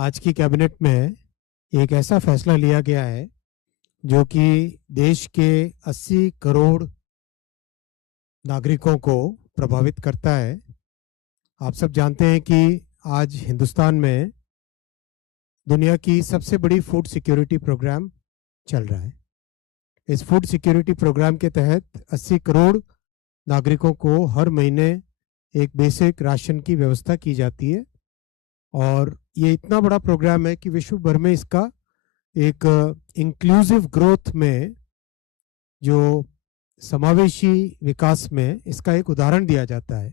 आज की कैबिनेट में एक ऐसा फैसला लिया गया है जो कि देश के 80 करोड़ नागरिकों को प्रभावित करता है। आप सब जानते हैं कि आज हिंदुस्तान में दुनिया की सबसे बड़ी फूड सिक्योरिटी प्रोग्राम चल रहा है। इस फूड सिक्योरिटी प्रोग्राम के तहत 80 करोड़ नागरिकों को हर महीने एक बेसिक राशन की व्यवस्था की जाती है और ये इतना बड़ा प्रोग्राम है कि विश्व भर में इसका एक इंक्लूसिव ग्रोथ में, जो समावेशी विकास में, इसका एक उदाहरण दिया जाता है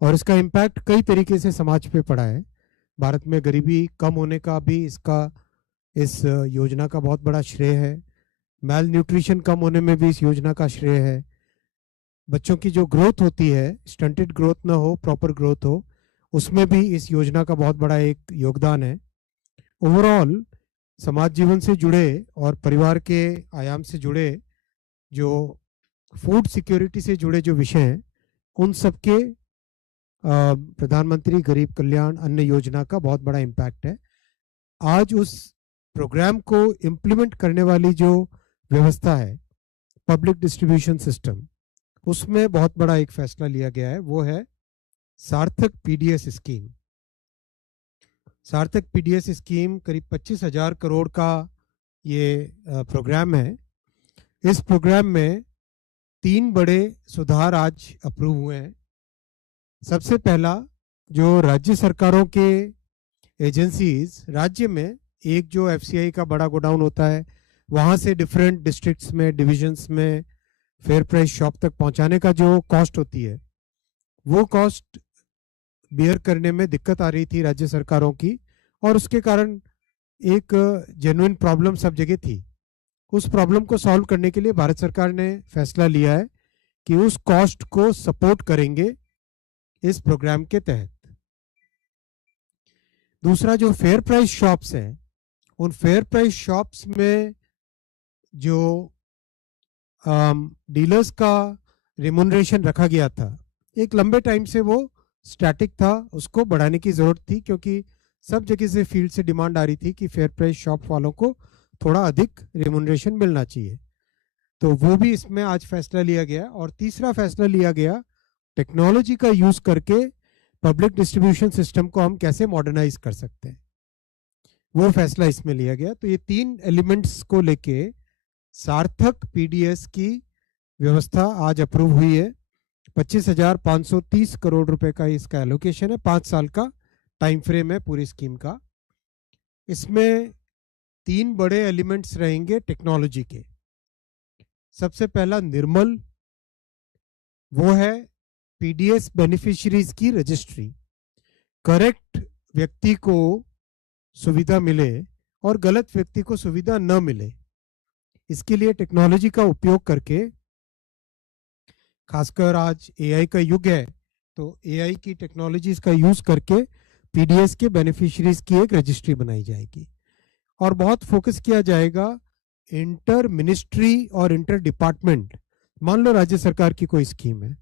और इसका इम्पैक्ट कई तरीके से समाज पे पड़ा है। भारत में गरीबी कम होने का भी इस योजना का बहुत बड़ा श्रेय है। मैल न्यूट्रिशन कम होने में भी इस योजना का श्रेय है। बच्चों की जो ग्रोथ होती है, स्टंटेड ग्रोथ ना हो, प्रॉपर ग्रोथ हो, उसमें भी इस योजना का बहुत बड़ा एक योगदान है। ओवरऑल समाज जीवन से जुड़े और परिवार के आयाम से जुड़े, जो फूड सिक्योरिटी से जुड़े जो विषय हैं, उन सबके प्रधानमंत्री गरीब कल्याण अन्न योजना का बहुत बड़ा इम्पैक्ट है। आज उस प्रोग्राम को इम्प्लीमेंट करने वाली जो व्यवस्था है, पब्लिक डिस्ट्रीब्यूशन सिस्टम, उसमें बहुत बड़ा एक फैसला लिया गया है। वो है सार्थक पीडीएस स्कीम। सार्थक पीडीएस स्कीम करीब 25,000 करोड़ का ये प्रोग्राम है। इस प्रोग्राम में 3 बड़े सुधार आज अप्रूव हुए हैं। सबसे पहला, जो राज्य सरकारों के एजेंसीज, राज्य में एक जो एफसीआई का बड़ा गोडाउन होता है, वहाँ से डिफरेंट डिस्ट्रिक्ट्स में, डिविजन्स में फेयर प्राइस शॉप तक पहुँचाने का जो कॉस्ट होती है, वो कॉस्ट बियर करने में दिक्कत आ रही थी राज्य सरकारों की, और उसके कारण एक जेन्युइन प्रॉब्लम सब जगह थी। उस प्रॉब्लम को सॉल्व करने के लिए भारत सरकार ने फैसला लिया है कि उस कॉस्ट को सपोर्ट करेंगे इस प्रोग्राम के तहत। दूसरा, जो फेयर प्राइस शॉप्स हैं, उन फेयर प्राइस शॉप्स में जो डीलर्स का रिम्यूनरेशन रखा गया था, एक लंबे टाइम से वो स्टैटिक था, उसको बढ़ाने की ज़रूरत थी, क्योंकि सब जगह से फील्ड से डिमांड आ रही थी कि फेयर प्राइस शॉप वालों को थोड़ा अधिक रिम्यूनरेशन मिलना चाहिए। तो वो भी इसमें आज फैसला लिया गया। और तीसरा फैसला लिया गया, टेक्नोलॉजी का यूज़ करके पब्लिक डिस्ट्रीब्यूशन सिस्टम को हम कैसे मॉडर्नाइज कर सकते हैं, वो फैसला इसमें लिया गया। तो ये 3 एलिमेंट्स को लेके सार्थक पीडीएस की व्यवस्था आज अप्रूव हुई है। 25,530 करोड़ रुपए का इसका एलोकेशन है। 5 साल का टाइम फ्रेम है पूरी स्कीम का। इसमें 3 बड़े एलिमेंट्स रहेंगे टेक्नोलॉजी के। सबसे पहला निर्मल, वो है पीडीएस बेनिफिशियरीज की रजिस्ट्री। करेक्ट व्यक्ति को सुविधा मिले और गलत व्यक्ति को सुविधा न मिले, इसके लिए टेक्नोलॉजी का उपयोग करके, खासकर आज एआई का युग है, तो एआई की टेक्नोलॉजीज का यूज करके पीडीएस के बेनिफिशियरीज की एक रजिस्ट्री बनाई जाएगी। और बहुत फोकस किया जाएगा इंटर मिनिस्ट्री और इंटर डिपार्टमेंट। मान लो राज्य सरकार की कोई स्कीम है,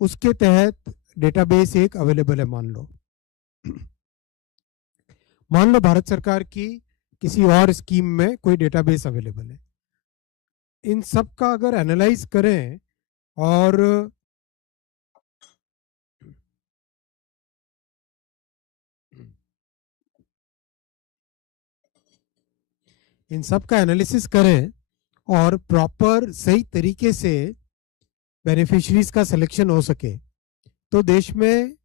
उसके तहत डेटाबेस एक अवेलेबल है। मान लो भारत सरकार की किसी और स्कीम में कोई डेटाबेस अवेलेबल है। इन सब का अगर एनालाइज करें और इन सब का एनालिसिस करें और प्रॉपर सही तरीके से बेनिफिशरीज का सिलेक्शन हो सके, तो देश में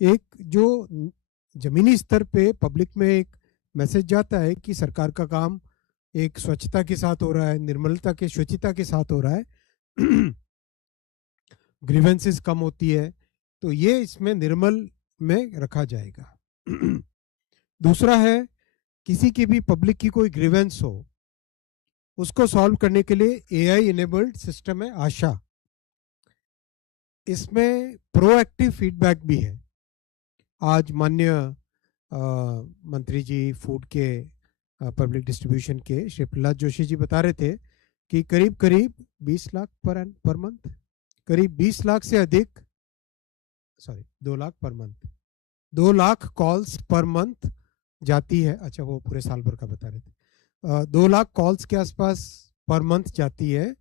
एक जो जमीनी स्तर पे पब्लिक में एक मैसेज जाता है कि सरकार का काम एक स्वच्छता के साथ हो रहा है, निर्मलता के, शुचिता के साथ हो रहा है, ग्रीवेंसेस कम होती है, तो ये इसमें निर्मल में रखा जाएगा। दूसरा है, किसी की भी पब्लिक की कोई ग्रीवेंस हो, उसको सॉल्व करने के लिए एआई इनेबल्ड सिस्टम है आशा। इसमें प्रोएक्टिव फीडबैक भी है। आज माननीय मंत्री जी फूड के पब्लिक डिस्ट्रीब्यूशन के श्री प्रहलाद जोशी जी बता रहे थे कि करीब 20 लाख पर मंथ, करीब 20 लाख से अधिक, 2 lakh per month, 2 lakh calls per month जाती है, अच्छा वो पूरे साल भर का बता रहे थे, 2 लाख कॉल्स के आसपास पर मंथ जाती है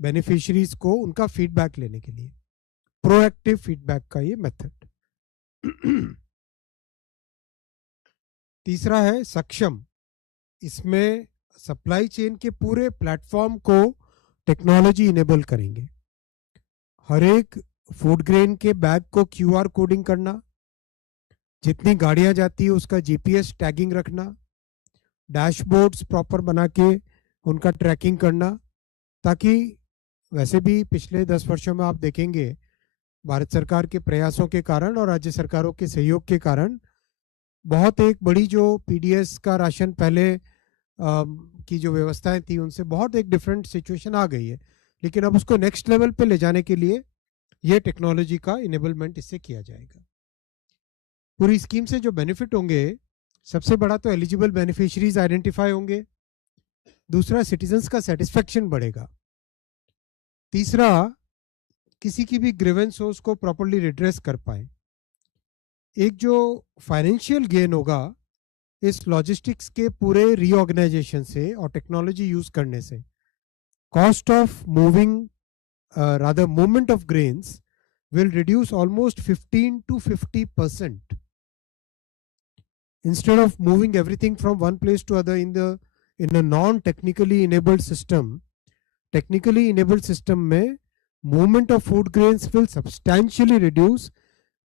बेनिफिशियरीज को उनका फीडबैक लेने के लिए, प्रोएक्टिव फीडबैक का ये मेथड। तीसरा है सक्षम, इसमें सप्लाई चेन के पूरे प्लेटफॉर्म को टेक्नोलॉजी इनेबल करेंगे। हर एक फूड ग्रेन के बैग को क्यूआर कोडिंग करना, जितनी गाड़ियां जाती है उसका जीपीएस टैगिंग रखना, डैशबोर्ड्स प्रॉपर बना के उनका ट्रैकिंग करना, ताकि वैसे भी पिछले 10 वर्षों में आप देखेंगे भारत सरकार के प्रयासों के कारण और राज्य सरकारों के सहयोग के कारण बहुत एक बड़ी जो पीडीएस का राशन पहले की जो व्यवस्थाएं थी उनसे बहुत एक डिफरेंट सिचुएशन आ गई है, लेकिन अब उसको नेक्स्ट लेवल पे ले जाने के लिए ये टेक्नोलॉजी का इनेबलमेंट इससे किया जाएगा। पूरी स्कीम से जो बेनिफिट होंगे, सबसे बड़ा तो एलिजिबल बेनिफिशियरीज आइडेंटिफाई होंगे, दूसरा सिटीजन्स का सेटिस्फेक्शन बढ़ेगा, तीसरा किसी की भी ग्रीवेंस हो उसको प्रॉपर्ली रिड्रेस कर पाए, एक जो फाइनेंशियल गेन होगा इस लॉजिस्टिक्स के पूरे रीऑर्गेनाइजेशन से और टेक्नोलॉजी यूज करने से, cost of moving rather movement of grains will reduce almost 15 to 50%. Instead of moving everything from one place to other in a non-technically enabled system, technically enabled system में movement of food grains will substantially reduce,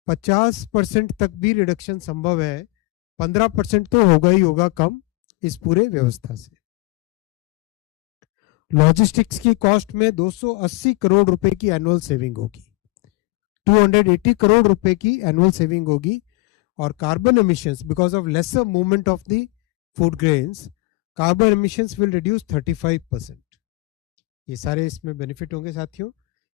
50% तक भी reduction संभव है, 15% तो होगा ही होगा कम इस पूरे व्यवस्था से। लॉजिस्टिक्स की कॉस्ट में 280 करोड़ रुपए की एनुअल सेविंग होगी, 280 करोड़ रुपए की एनुअल सेविंग होगी, और carbon emissions because of lesser movement of the food grains, carbon emissions will reduce 35%। ये सारे इसमें बेनिफिट होंगे साथियों।